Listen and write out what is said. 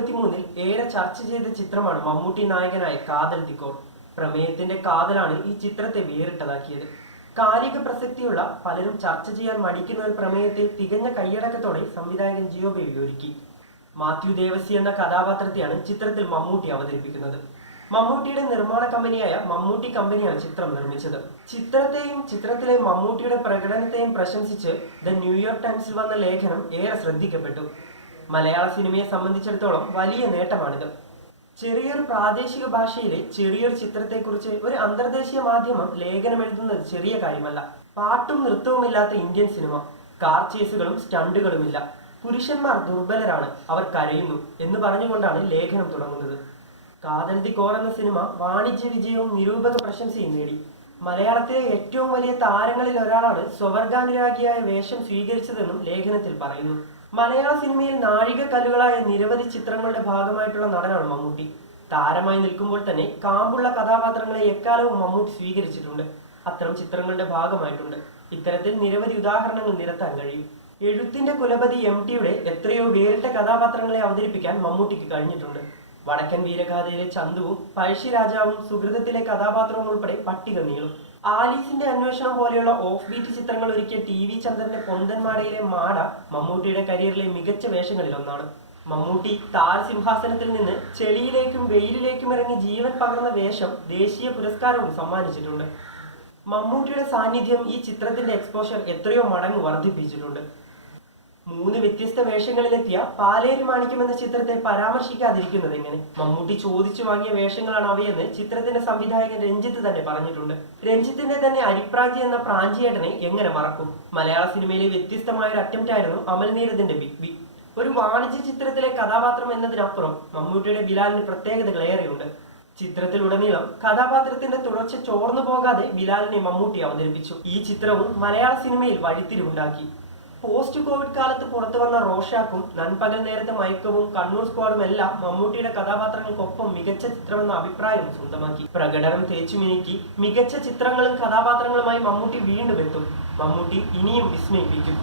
2023 ഏറെ ചർച്ച ചെയ്ത ചിത്രമാണ് മമ്മൂട്ടി നായകനായ കാതൽ ദിക്കോർ. പ്രമേയത്തിന്റെ കാതലാണ് ഈ ചിത്രത്തെ വേറിട്ടതാക്കിയത്. കാലിക പ്രസക്തിയുള്ള പലരും ചർച്ച ചെയ്യാൻ മടിക്കുന്ന ഒരു പ്രമേയത്തെ തികഞ്ഞ കൈയടക്കത്തോടെ സംവിധായകൻ ജിയോ ബേബി ഒരുക്കി. മാത്യു ദേവസി എന്ന കഥാപാത്രത്തെയാണ് ചിത്രത്തിൽ മമ്മൂട്ടി അവതരിപ്പിക്കുന്നത്. മമ്മൂട്ടിയുടെ നിർമ്മാണ കമ്പനിയായ മമ്മൂട്ടി കമ്പനിയാണ് ചിത്രം നിർമ്മിച്ചത്. ചിത്രത്തെയും ചിത്രത്തിലെ മമ്മൂട്ടിയുടെ പ്രകടനത്തെയും പ്രശംസിച്ച് ദ ന്യൂയോർക്ക് ടൈംസിൽ വന്ന ലേഖനം ഏറെ ശ്രദ്ധിക്കപ്പെട്ടു. മലയാള സിനിമയെ സംബന്ധിച്ചിടത്തോളം വലിയ നേട്ടമാണിത്. ചെറിയൊരു പ്രാദേശിക ഭാഷയിലെ ചെറിയൊരു ചിത്രത്തെക്കുറിച്ച് ഒരു അന്തർദേശീയ മാധ്യമം ലേഖനം എഴുതുന്നത് ചെറിയ കാര്യമല്ല. പാട്ടും നൃത്തവുമില്ലാത്ത ഇന്ത്യൻ സിനിമ, കാർ ചേസുകളും സ്റ്റണ്ടുകളുമില്ല, പുരുഷന്മാർ ദുർബലരാണ്, അവർ കരയുന്നു എന്ന് പറഞ്ഞുകൊണ്ടാണ് ലേഖനം തുടങ്ങുന്നത്. കാതൽ ദിക്കോർ എന്ന സിനിമ വാണിജ്യ വിജയവും നിരൂപക പ്രശംസയും നേടി. മലയാളത്തിലെ ഏറ്റവും വലിയ താരങ്ങളിൽ ഒരാളാണ് സ്വവർഗാനുരാഗിയായ വേഷം സ്വീകരിച്ചതെന്നും ലേഖനത്തിൽ പറയുന്നു. മലയാള സിനിമയിൽ നാഴികക്കല്ലുകളായ നിരവധി ചിത്രങ്ങളുടെ ഭാഗമായിട്ടുള്ള നടനാണ് മമ്മൂട്ടി. താരമായി നിൽക്കുമ്പോൾ തന്നെ കാമ്പുള്ള കഥാപാത്രങ്ങളെ എക്കാലവും മമ്മൂട്ടി സ്വീകരിച്ചിട്ടുണ്ട്. അത്തരം ചിത്രങ്ങളുടെ ഭാഗമായിട്ടുണ്ട്. ഇത്തരത്തിൽ നിരവധി ഉദാഹരണങ്ങൾ നിരത്താൻ കഴിയും. എഴുത്തിന്റെ കുലപതി MTയുടെ എത്രയോ വേറിട്ട കഥാപാത്രങ്ങളെ അവതരിപ്പിക്കാൻ മമ്മൂട്ടിക്ക് കഴിഞ്ഞിട്ടുണ്ട്. വടക്കൻ വീരഗാഥയിലെ ചന്തുവും പഴശ്ശിരാജാവും സുഹൃതത്തിലെ കഥാപാത്രവും ഉൾപ്പെടെ പട്ടിക നീളും. ആലീസിന്റെ അന്വേഷണം പോലെയുള്ള ഓഫ് ബീറ്റ് ചിത്രങ്ങൾ ഒരുക്കിയ TV ചന്ദ്രന്റെ പൊന്തൻമാടയിലെ മാട മമ്മൂട്ടിയുടെ കരിയറിലെ മികച്ച വേഷങ്ങളിൽ ഒന്നാണ്. മമ്മൂട്ടി താരസിംഹാസനത്തിൽ നിന്ന് ചെളിയിലേക്കും വെയിലിലേക്കും ഇറങ്ങി ജീവൻ പകർന്ന വേഷം ദേശീയ പുരസ്കാരവും സമ്മാനിച്ചിട്ടുണ്ട്. മമ്മൂട്ടിയുടെ സാന്നിധ്യം ഈ ചിത്രത്തിന്റെ എക്സ്പോഷർ എത്രയോ മടങ്ങ് വർദ്ധിപ്പിച്ചിട്ടുണ്ട്. 3 വ്യത്യസ്ത വേഷങ്ങളിലെത്തിയ പാലേരി മാണിക്യം എന്ന ചിത്രത്തെ പരാമർശിക്കാതിരിക്കുന്നത് എങ്ങനെ? മമ്മൂട്ടി ചോദിച്ചു വാങ്ങിയ വേഷങ്ങളാണ് അവയെന്ന് ചിത്രത്തിന്റെ സംവിധായകൻ രഞ്ജിത്ത് തന്നെ പറഞ്ഞിട്ടുണ്ട്. രഞ്ജിത്തിന്റെ തന്നെ അരിപ്രാഞ്ചി എന്ന പ്രാഞ്ചിയേട്ടനെ എങ്ങനെ മറക്കും? മലയാള സിനിമയിലെ വ്യത്യസ്തമായ ഒരു അറ്റംപ്റ്റ് ആയിരുന്നു അമൽ നീരദിന്റെ ബിഗ് ബി. ഒരു വാണിജ്യ ചിത്രത്തിലെ കഥാപാത്രം എന്നതിനപ്പുറം മമ്മൂട്ടിയുടെ ബിലാലിന് പ്രത്യേകതകൾ ഏറെയുണ്ട്. ചിത്രത്തിലുടനീളം കഥാപാത്രത്തിന്റെ തുടർച്ച ചോർന്നു പോകാതെ ബിലാലിനെ മമ്മൂട്ടി അവതരിപ്പിച്ചു. ഈ ചിത്രവും മലയാള സിനിമയിൽ വഴിത്തിരിവുണ്ടാക്കി. പോസ്റ്റ് കോവിഡ് കാലത്ത് പുറത്തു വന്ന റോഷാക്കും നൻപകൽ നേരത്തെ മയക്കവും കണ്ണൂർ സ്ക്വാഡും എല്ലാം മമ്മൂട്ടിയുടെ കഥാപാത്രങ്ങൾക്കൊപ്പം മികച്ച ചിത്രമെന്ന അഭിപ്രായം സ്വന്തമാക്കി. പ്രകടനം തേച്ചുമിനുക്കി മികച്ച ചിത്രങ്ങളും കഥാപാത്രങ്ങളുമായി മമ്മൂട്ടി വീണ്ടും എത്തും. മമ്മൂട്ടി ഇനിയും വിസ്മയിപ്പിക്കും.